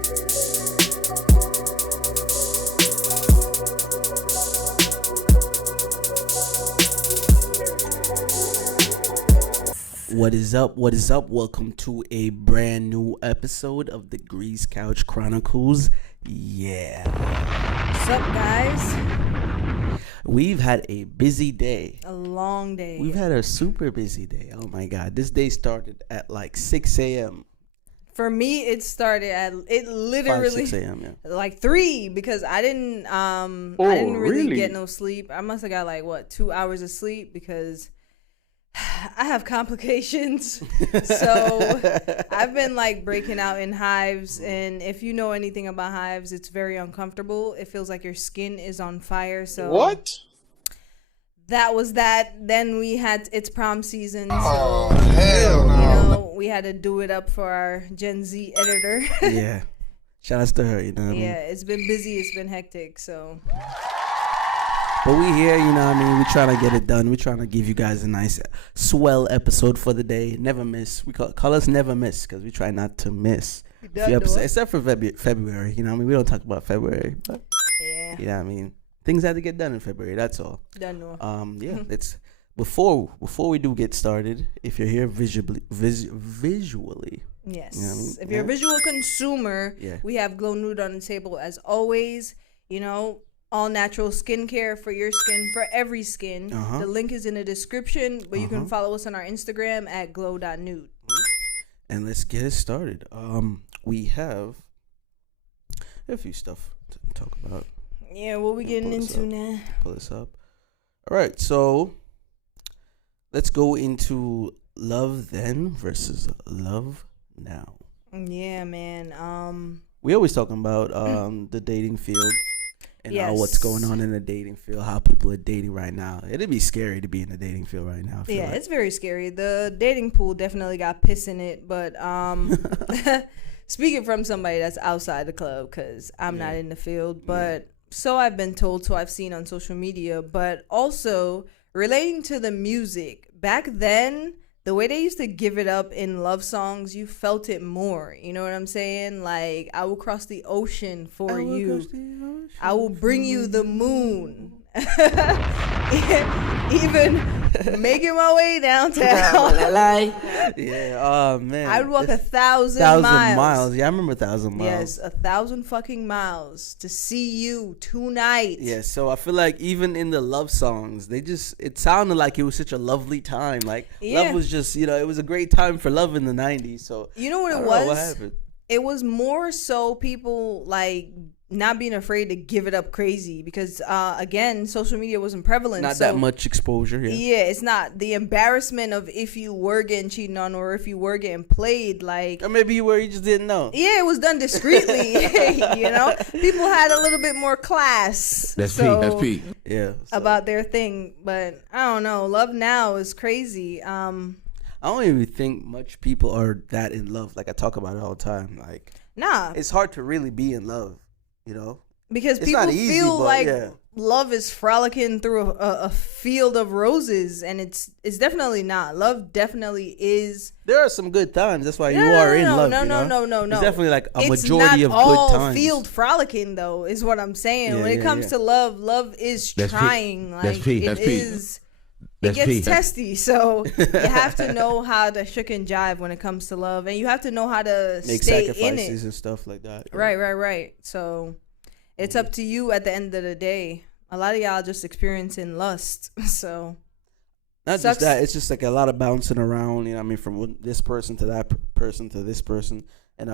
What is up? What is up? Welcome to a brand new episode of the CouchChronicles. Yeah. What's up, guys? We've had a busy day. A long day. We've had a super busy day. Oh my God. This day started at like 6 a.m. For me, it started at literally 6 a.m. Yeah. like 3 because I didn't really get no sleep. I must have got like 2 hours of sleep because I have complications. So I've been like breaking out in hives, and if you know anything about hives, it's very uncomfortable. It feels like your skin is on fire. So what? That was that. Then we had it's prom season. So, oh hell no! You know, we had to do it up for our Gen Z editor. Yeah. Shout out to her, you know what I mean? Yeah, it's been busy, it's been hectic, so. But we here, you know what I mean? We're trying to get it done. We're trying to give you guys a nice, swell episode for the day. Never miss. We call us never miss because we try not to miss a few episodes, except for February. You know what I mean? We don't talk about February, but yeah. You know what I mean? Things had to get done in February. That's all. Done. Yeah. It's before we do get started. If you're here visually, yes. You know what I mean? If you're a visual consumer, we have Glow Nude on the table as always. You know. All natural skincare for your skin, for every skin. The link is in the description, but you can follow us on our Instagram at glow.nude. And let's get it started. We have a few stuff to talk about. Yeah, what we getting into now? Pull this up. All right, so let's go into love then versus love now. Yeah, man. We always talking about the dating field. And what's going on in the dating field, how people are dating right now. It'd be scary to be in the dating field right now. Yeah, like. It's very scary. The dating pool definitely got piss in it. But speaking from somebody that's outside the club, because I'm not in the field. But so I've been told, so I've seen on social media. But also relating to the music, back then, the way they used to give it up in love songs, you felt it more. You know what I'm saying? Like, I will cross the ocean for you. I will bring you the moon. Even making my way downtown. Yeah, oh man. I would walk 1,000 miles. Yeah, I remember 1,000 miles. Yes, 1,000 fucking miles to see you tonight. Yeah, so I feel like even in the love songs, it sounded like it was such a lovely time. Like love was just, it was a great time for love in the 90s. So you know what it was? What happened? It was more so people like not being afraid to give it up crazy because again, social media wasn't prevalent. Not that much exposure. Yeah, it's not the embarrassment of if you were getting cheated on or if you were getting played, like, or maybe you just didn't know. Yeah, it was done discreetly. People had a little bit more class. That's peak. Yeah, about their thing, but I don't know. Love now is crazy. I don't even think much people are that in love. Like I talk about it all the time. Like, nah, it's hard to really be in love. Because it's people feel like love is frolicking through a field of roses, and it's definitely not. Love definitely is. There are some good times. That's why you are in love. No. It's definitely like a majority of good times. It's not all field frolicking, though, is what I'm saying. When it comes to love, love is trying. Like, it gets testy, so you have to know how to shook and jive when it comes to love, and you have to know how to make stay sacrifices in it and stuff like that. Right. So it's up to you at the end of the day. A lot of y'all just experiencing lust, so not just that. It's just like a lot of bouncing around. You know what I mean, from this person to that person to this person, and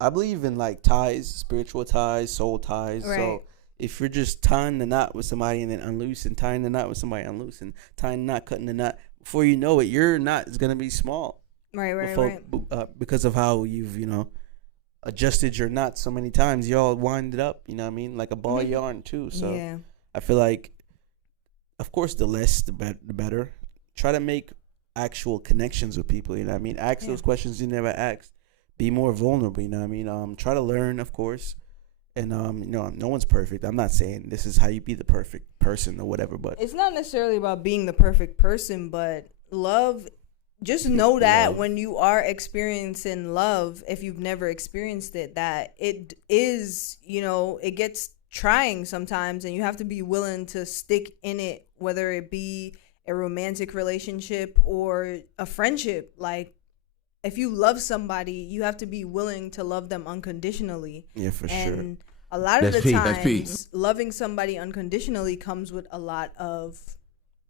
I believe in like ties, spiritual ties, soul ties. Right. So if you're just tying the knot with somebody and then unloosing, tying the knot with somebody, unloosing, tying the knot, cutting the knot, before you know it, your knot is gonna be small. Right. Because of how you've adjusted your knot so many times, you all wind it up. You know what I mean, like a ball of yarn too. So I feel like, of course, the less the better. Try to make actual connections with people. You know what I mean. Ask those questions you never asked. Be more vulnerable. You know what I mean. Try to learn, of course. And no one's perfect. I'm not saying this is how you be the perfect person or whatever, but it's not necessarily about being the perfect person, but love just know that when you are experiencing love, if you've never experienced it, that it is, it gets trying sometimes, and you have to be willing to stick in it, whether it be a romantic relationship or a friendship. Like, if you love somebody, you have to be willing to love them unconditionally. Yeah, for sure. And a lot of the times, loving somebody unconditionally comes with a lot of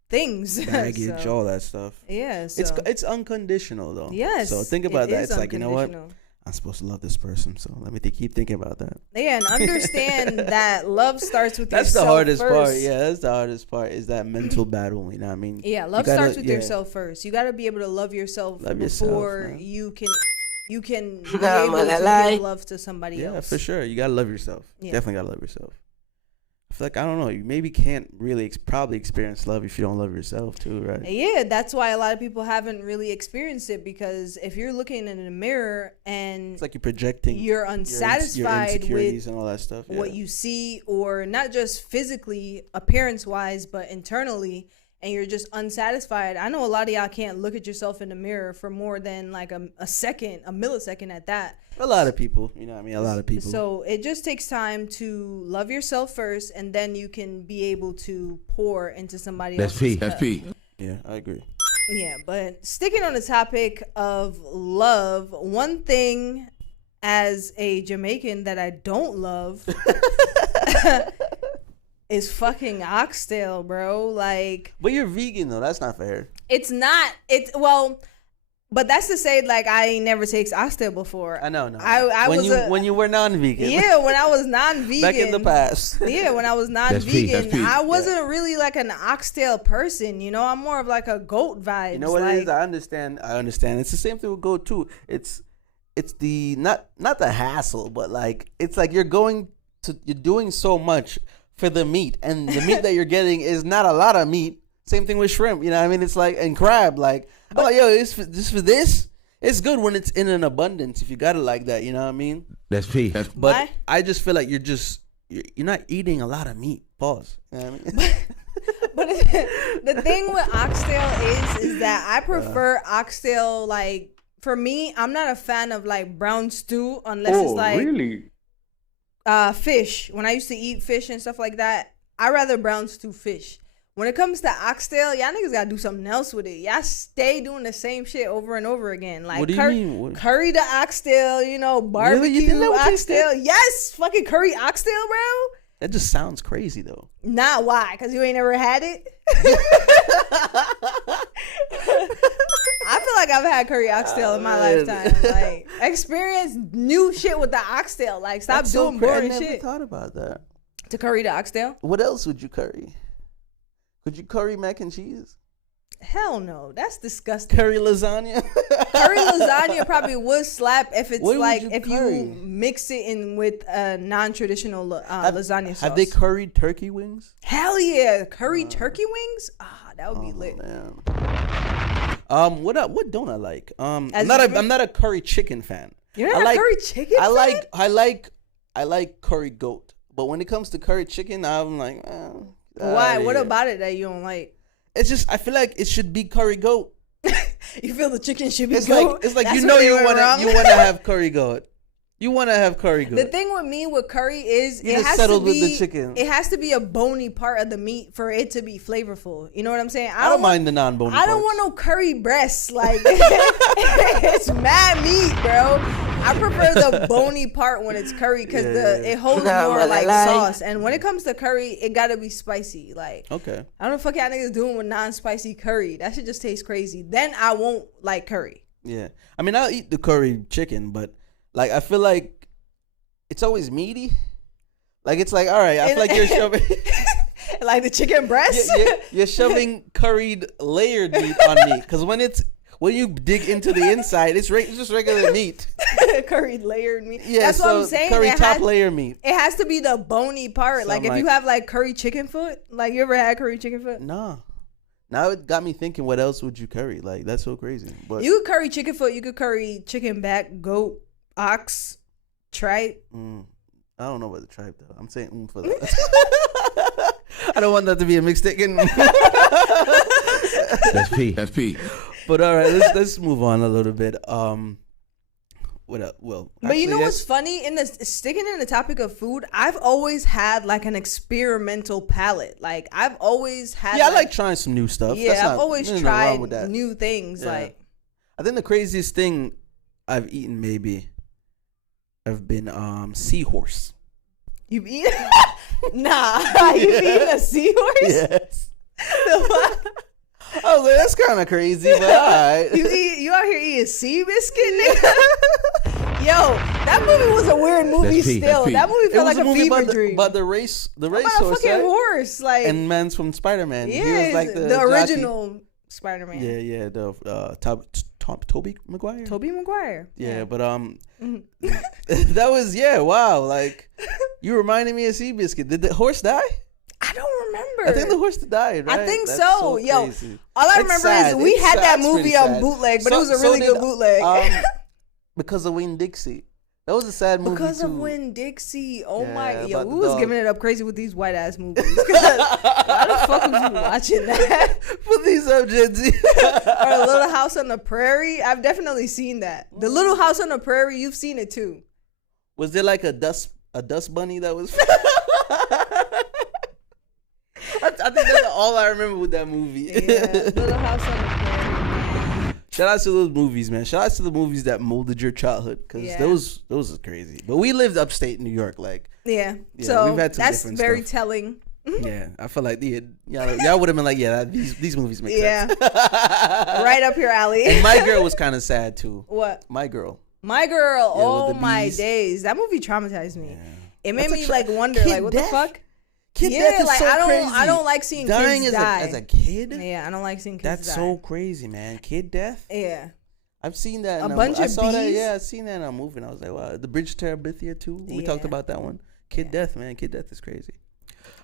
things, baggage, all that stuff. Yeah, it's unconditional though. Yes. So think about that. It's like, you know what? I'm supposed to love this person, so let me keep thinking about that. Yeah, and understand that love starts with that's yourself. The hardest first. Part. Yeah, that's the hardest part. Is that mental battle? You know what I mean? Yeah, love starts with yourself first. You got to be able to love yourself before you can be able to give love to somebody else. Yeah, for sure. You gotta love yourself. Yeah. Definitely gotta love yourself. I feel like, I don't know, you maybe can't really probably experience love if you don't love yourself too, right? Yeah, that's why a lot of people haven't really experienced it, because if you're looking in a mirror and it's like you're projecting, you're unsatisfied your with and all that stuff, what you see, or not just physically, appearance wise, but internally, and you're just unsatisfied. I know a lot of y'all can't look at yourself in the mirror for more than like a millisecond at that. A lot of people, you know what I mean? A lot of people. So it just takes time to love yourself first, and then you can be able to pour into somebody else. That's P. Yeah, I agree. Yeah, but sticking on the topic of love, one thing as a Jamaican that I don't love is fucking oxtail, bro. Like, but you're vegan though. That's not fair. It's not. But that's to say, like, I ain't never takes oxtail before. I know. No. When you were non-vegan. Yeah, when I was non-vegan. Back in the past. Yeah, when I was non-vegan, I wasn't really like an oxtail person. I'm more of like a goat vibe. You know what it is? I understand. It's the same thing with goat too. It's the not the hassle, but like it's like you're doing so much for the meat, and the meat that you're getting is not a lot of meat. Same thing with shrimp, you know what I mean? It's like, and crab, like, it's for this. It's good when it's in an abundance, if you got it like that, you know what I mean? That's P. But I just feel like you're not eating a lot of meat. Pause. You know what I mean? But the thing with oxtail is that I prefer oxtail, like, for me, I'm not a fan of like brown stew unless it's like really? Fish. When I used to eat fish and stuff like that, I rather brown stew fish. When it comes to oxtail, y'all niggas gotta do something else with it. Y'all stay doing the same shit over and over again. Like, what do you mean? Curry the oxtail, barbecue really? oxtail. Yes, fucking curry oxtail, bro. That just sounds crazy though. Nah, why? Because you ain't never had it? I feel like I've had curry oxtail in my lifetime. Like, experience new shit with the oxtail. Like, stop doing boring shit. I never thought about that. To curry the oxtail? What else would you curry? Could you curry mac and cheese? Hell no, that's disgusting. Curry lasagna? Curry lasagna probably would slap if it's if curry? you mix it in with a non-traditional lasagna sauce. Have they curried turkey wings? Hell yeah, curried turkey wings? That would be lit. Man. What don't I like? I'm not a curry chicken fan. You're not a curry chicken fan? I like curry goat, but when it comes to curry chicken, I'm like, why? What about it that you don't like? It's just, I feel like it should be curry goat. You feel the chicken should be goat? It's like you want to have curry goat. You want to have curry goat. The thing with me with curry is it has to be a bony part of the meat for it to be flavorful. You know what I'm saying? I don't mind the non-bony I don't want no curry breasts. Like, it's mad meat, bro. I prefer the bony part when it's curry because it holds more like sauce. And when it comes to curry, it gotta be spicy. Like, okay, I don't know what the fuck y'all niggas doing with non-spicy curry. That shit just tastes crazy. Then I won't like curry. Yeah, I mean, I'll eat the curry chicken, but like I feel like it's always meaty. Like it's like, all right, I feel like you're shoving like the chicken breast. You're shoving curried layered meat on me because when you dig into the inside, it's just regular meat. Curried layered meat. Yeah, that's what I'm saying. Curry top layer meat. It has to be the bony part. Like if you have like curry chicken foot, like you ever had curry chicken foot? No. Now it got me thinking, what else would you curry? Like that's so crazy. But you could curry chicken foot. You could curry chicken back, goat, ox, tripe. I don't know about the tripe though. I'm saying for that. I don't want that to be a mistake. That's P. But all right, let's move on a little bit. But you know what's funny? Sticking in the topic of food, I've always had like an experimental palate. Like I've always had. Yeah, I like trying some new stuff. Yeah, I've always tried new things. Yeah. Like I think the craziest thing I've eaten maybe have been seahorse. You've eaten? Nah, you've eaten a seahorse? Yes. I was like, that's kind of crazy, but all right. You out here eating sea biscuit, nigga? Yo, that movie was a weird movie. Still, that movie felt like a fever dream. But the race about horse, a fucking horse, like, and man's from Spider-Man. Yeah, he was like the original Spider-Man. Yeah, the Tobey Maguire. Tobey Maguire. Yeah, but that was wow. Like you reminded me of Seabiscuit. Did the horse die? I don't remember. I think the horse died, right? I think That's so. Yo, crazy. all I remember is we had that movie on bootleg, but it was a really good bootleg. Because of Winn-Dixie. That was a sad movie because too. of Winn-Dixie. Oh my, yo, we was giving it up crazy with these white ass movies. Why the fuck was you watching that? Put these up, Gen Z. Or Little House on the Prairie. I've definitely seen that. The Little House on the Prairie, you've seen it too. Was there like a dust bunny that was? I think that's all I remember with that movie. Yeah, Little House on the Prairie. Shout out to those movies, man. Shout out to the movies that molded your childhood, because those are crazy. But we lived upstate New York, like so we've had some that's very stuff. telling. Yeah, I feel like y'all would have been like, these movies make sense. Right up your alley. And My Girl was kind of sad too. What? My Girl. Oh my days, that movie traumatized me. Yeah. It made me like wonder, like, what the fuck? Kid death is like so crazy. I don't like seeing dying kids die. as a kid. Yeah, I don't like seeing kids That's die. so crazy, man. Kid death. Yeah, I've seen that. I saw that. Yeah, I've seen that in a movie. And I was like, wow. The Bridge to Terabithia too. We talked about that one. Kid death, man. Kid death is crazy.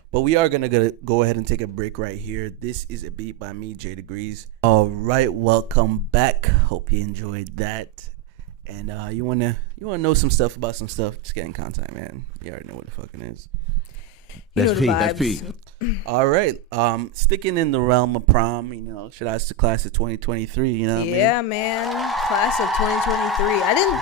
But we are gonna go ahead and take a break right here. This is a beat by me, J Degrees. All right, welcome back. Hope you enjoyed that. And you wanna know some stuff about some stuff? Just get in contact, man. You already know what the fucking is. That's P. All right. Sticking in the realm of prom, shout out to class of 2023. You know what I mean? Man, class of 2023. I didn't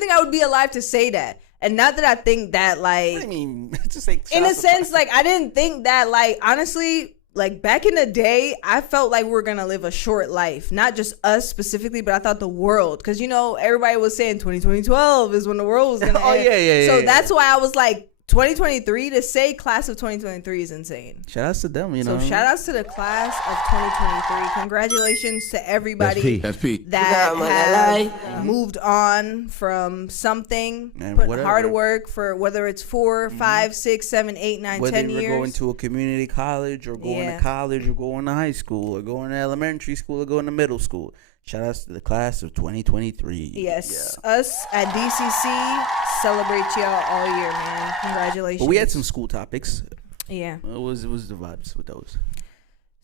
think I would be alive to say that. And not that I think that, like, What do you mean? Just like in a sense, like, I didn't think that, like, honestly, like, back in the day, I felt like we were gonna live a short life. Not just us specifically, but I thought the world. Because, everybody was saying 2012 is when the world was gonna end. Yeah. So that's why I was like, 2023, to say class of 2023 is insane. Shout outs to them, So shout outs to the class of 2023. Congratulations to everybody that have moved on from something, put hard work for whether it's 4, 5, 6, 7, 8, 9, 10 years. Whether you're going to a community college or going to college or going to high school or going to elementary school or going to middle school. Shout outs to the class of 2023. Yes. Us at DCC celebrate y'all all year, man. Congratulations. But we had some school topics. Yeah. It was the vibes with those.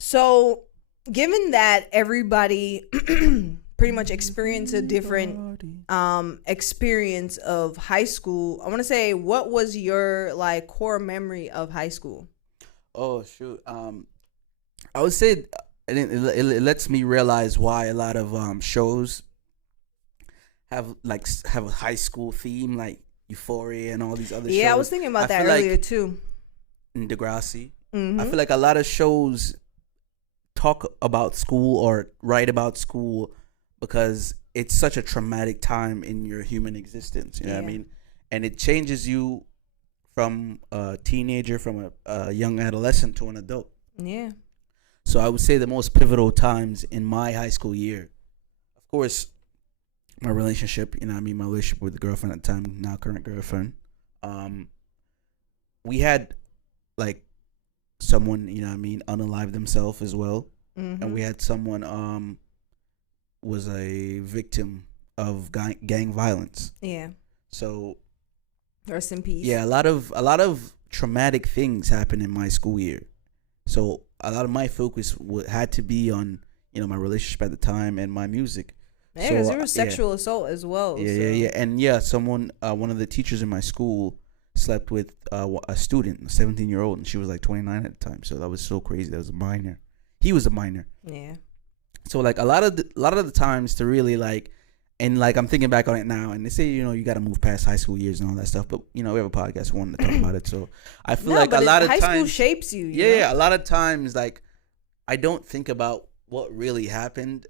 So, given that everybody pretty much experienced a different experience of high school, I want to say, what was your like core memory of high school? Oh, shoot. I would say it lets me realize why a lot of shows have a high school theme, like Euphoria and all these other shows. Yeah, I was thinking about that earlier too. In Degrassi. I feel like a lot of shows talk about school or write about school because it's such a traumatic time in your human existence. You know what I mean? And it changes you from a teenager, from a young adolescent to an adult. Yeah. So I would say the most pivotal times in my high school year, of course, my relationship, my relationship with the girlfriend at the time, now current girlfriend. We had like someone, unalive themselves as well. And we had someone was a victim of gang violence. Yeah. So rest in peace. Yeah, a lot of traumatic things happened in my school year. So a lot of my focus had to be on, my relationship at the time and my music. Yeah, because there was sexual assault as well. Yeah. And someone, one of the teachers in my school slept with a student, a 17-year-old, and she was like 29 at the time. So that was so crazy. That was a minor. He was a minor. Yeah. So like a lot of the times to really like, and like I'm thinking back on it now, and they say you got to move past high school years and all that stuff, but we have a podcast wanting to talk about it. So I feel like a lot of times high school shapes you. Yeah, a lot of times like I don't think about what really happened,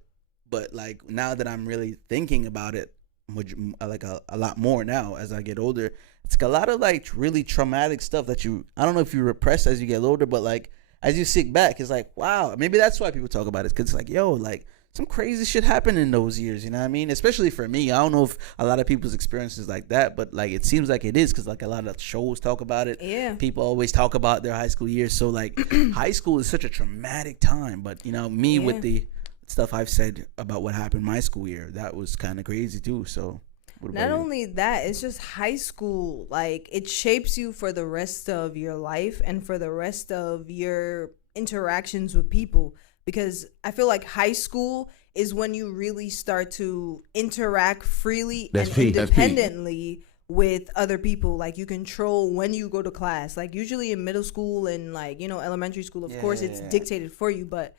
but like now that I'm really thinking about it, like a lot more now as I get older, it's like a lot of like really traumatic stuff that I don't know if you repress as you get older, but like as you sit back, it's like, wow, maybe that's why people talk about it, because it's like, yo, like some crazy shit happened in those years, you know what I mean? Especially for me. I don't know if a lot of people's experiences like that, but like it seems like it is, because like a lot of shows talk about it. Yeah. People always talk about their high school years. So like high school is such a traumatic time. But me with the stuff I've said about what happened my school year, that was kind of crazy too. So not only that, it's just high school. Like it shapes you for the rest of your life and for the rest of your interactions with people. Because I feel like high school is when you really start to interact freely and independently with other people. Like you control when you go to class. Like usually in middle school and like, elementary school, of course, it's dictated for you. But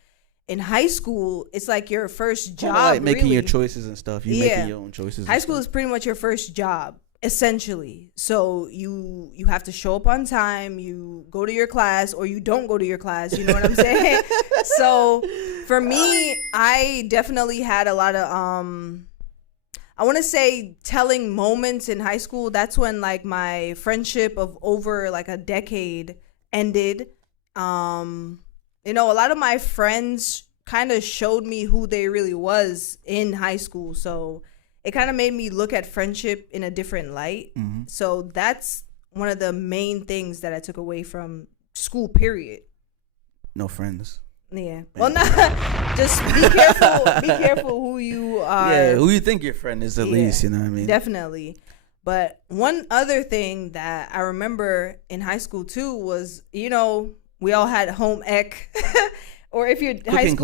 in high school, it's like your first job. Like making your choices and stuff. You're making your own choices. High school is pretty much your first job, essentially. So you have to show up on time, you go to your class, or you don't go to your class, you know what I'm saying? So for me, I definitely had a lot of I want to say telling moments in high school. That's when like my friendship of over like a decade ended. A lot of my friends kind of showed me who they really was in high school, so it kind of made me look at friendship in a different light. Mm-hmm. So that's one of the main things that I took away from school, period. No friends. Yeah. Well, just be careful. Be careful who you are. Yeah, who you think your friend is at least, you know what I mean? Definitely. But one other thing that I remember in high school too was, we all had home ec. Or if you're cooking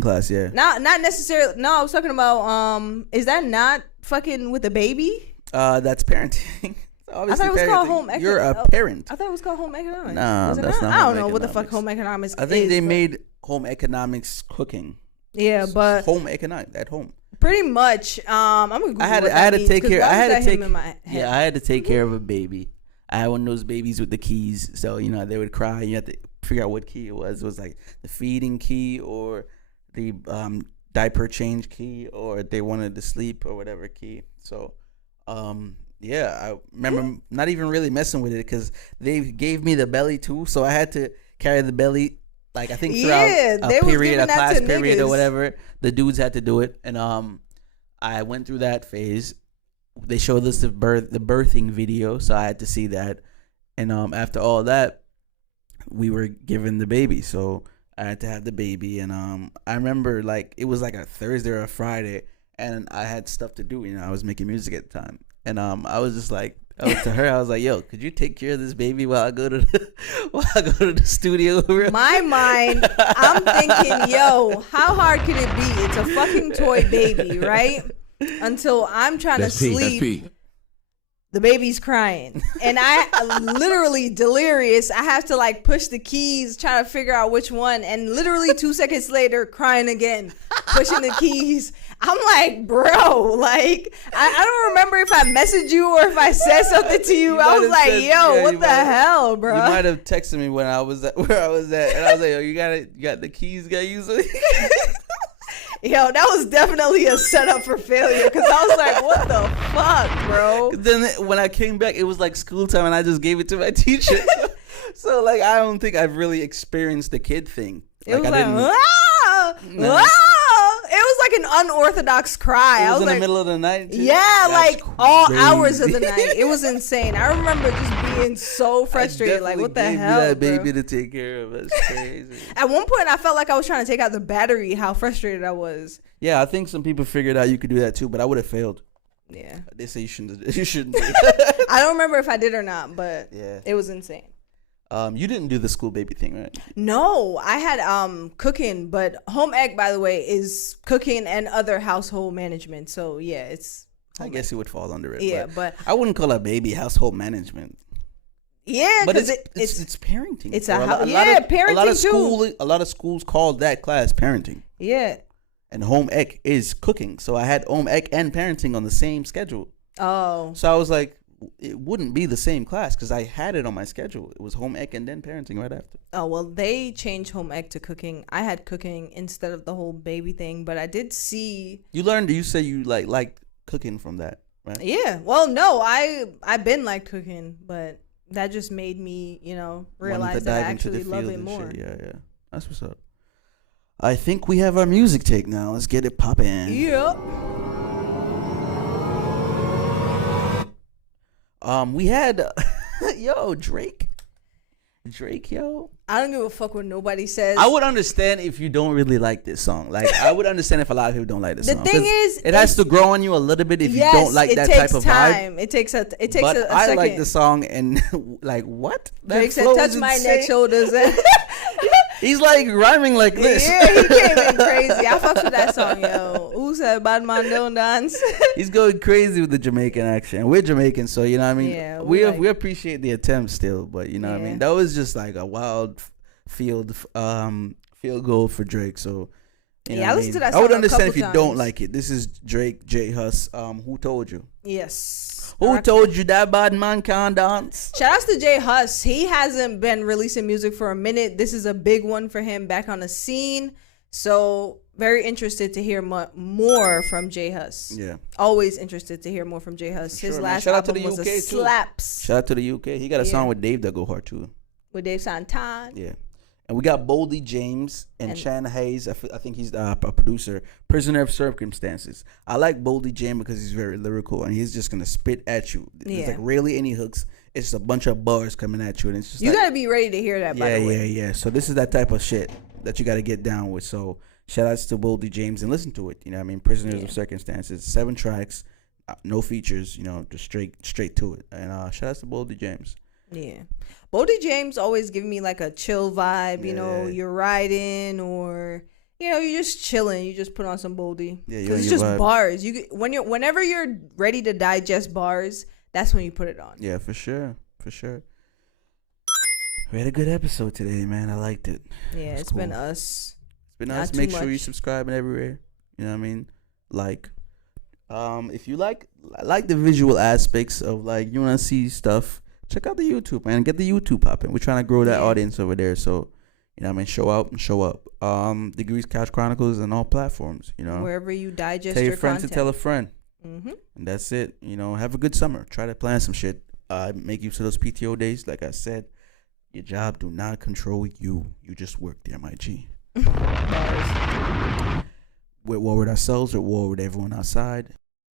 class, yeah. Not necessarily. No, I was talking about. Is that not fucking with the baby? That's parenting. I thought it was called home economics. You're a parent. I thought it was called home economics. No, that's not. I don't know what the fuck home economics is. I think they made home economics cooking. Yeah, but home economics at home. Pretty much. I'm gonna Google I had to take care. I had to take care of a baby. I had one of those babies with the keys, so they would cry. You had to figure out what key it was. It was like the feeding key or the diaper change key, or they wanted to sleep or whatever key. So, I remember not even really messing with it because they gave me the belly too, so I had to carry the belly. Like I think throughout a class period or whatever, the dudes had to do it, and I went through that phase. They showed us the birthing video, so I had to see that, and after all that, we were given the baby, so I had to have the baby, and I remember like it was like a Thursday or a Friday, and I had stuff to do. I was making music at the time, and I was just like. To her, I was like, "Yo, could you take care of this baby while I go to the studio?" My mind, I'm thinking, "Yo, how hard could it be? It's a fucking toy baby, right?" Until I'm trying to sleep, the baby's crying, and I literally delirious. I have to like push the keys, trying to figure out which one, and literally 2 seconds later, crying again, pushing the keys. I'm like, bro, like, I don't remember if I messaged you or if I said something to you. I was like, what the hell, bro? You might have texted me when I was where I was at, and I was like, you got the keys, got to use it. Yo, that was definitely a setup for failure, because I was like, what the fuck, bro? Then when I came back, it was like school time, and I just gave it to my teacher. So like, I don't think I've really experienced the kid thing. It was like, It was like an unorthodox cry. I was in like, the middle of the night too? Yeah, that's like crazy. All hours of the night. It was insane. I remember just being so frustrated. Like, what the hell, that baby to take care of. That's crazy. At one point, I felt like I was trying to take out the battery. How frustrated I was. Yeah, I think some people figured out you could do that too, but I would have failed. Yeah, they say you shouldn't. You shouldn't. I don't remember if I did or not, but yeah, it was insane. You didn't do the school baby thing, right? No, I had cooking, but home ec, by the way, is cooking and other household management. So yeah, it's. I guess it would fall under it. Yeah, but I wouldn't call it baby household management. Yeah, but it's parenting. It's parenting too. A lot of schools call that class parenting. Yeah, and home ec is cooking. So I had home ec and parenting on the same schedule. Oh. So I was like, it wouldn't be the same class because I had it on my schedule. It was home ec and then parenting right after. Oh, well, they changed home ec to cooking. I had cooking instead of the whole baby thing, but I did see. You say you liked cooking from that, right? Yeah. Well, no, I've been like cooking, but that just made me, realize that I actually love it more. Shit. Yeah. That's what's up. I think we have our music take now. Let's get it poppin'. Yep. We had Drake, yo. I don't give a fuck what nobody says. I would understand if you don't really like this song. Like, I would understand if a lot of people don't like this song. The thing is, it has to grow on you a little bit if you don't like that type of time. vibe. It takes a But I second. like the song and like what? Drake said, "Touch my neck, shoulders." He's like rhyming like this. Yeah, he came in crazy. I fucked with that song, yo. Who said bad man don't dance? He's going crazy with the Jamaican accent. We're Jamaican, so you know what I mean. Yeah, we appreciate the attempt still, but you know what I mean. That was just like a wild field goal for Drake. So I listened to that song I would understand if you times. don't like it. This is Drake J Hus. Who told you? Yes. Who told you that bad man can't dance? Shout outs to J Hus. He hasn't been releasing music for a minute. This is a big one for him back on the scene. So very interested to hear more from J Hus. Yeah. Always interested to hear more from J Hus. His last album was a slaps. Shout out to the UK. He got a song with Dave that go hard too. With Dave Santan. Yeah. And we got Boldy James and ChanHays. I think he's a producer. Prisoner of Circumstances. I like Boldy James because he's very lyrical and he's just gonna spit at you. There's like rarely any hooks. It's just a bunch of bars coming at you, and it's just you gotta be ready to hear that. By the way, yeah. So this is that type of shit that you gotta get down with. So shout outs to Boldy James and listen to it. You know what I mean? Prisoners of Circumstances. 7 tracks, no features. Just straight to it. And shout outs to Boldy James. Yeah. Boldy James always give me like a chill vibe, you're riding or you're just chilling, you just put on some Boldy. Yeah, it's just vibe. Bars. Whenever you're ready to digest bars, that's when you put it on. Yeah, for sure. We had a good episode today, man. I liked it. Yeah, it's cool. Been us. It's been us. Make sure you subscribe and everywhere. You know what I mean? Like, if you like the visual aspects of like you want to see stuff, check out the YouTube, man. Get the YouTube popping. We're trying to grow that audience over there. So, you know what I mean? Show out and show up. Degrees CouchChronicles on all platforms, Wherever you digest tell your friend content. to tell a friend. Mm-hmm. And that's it. Have a good summer. Try to plan some shit. Make use of those PTO days. Like I said, your job do not control you. You just work there, my G. We're at war with ourselves. We're at war with everyone outside.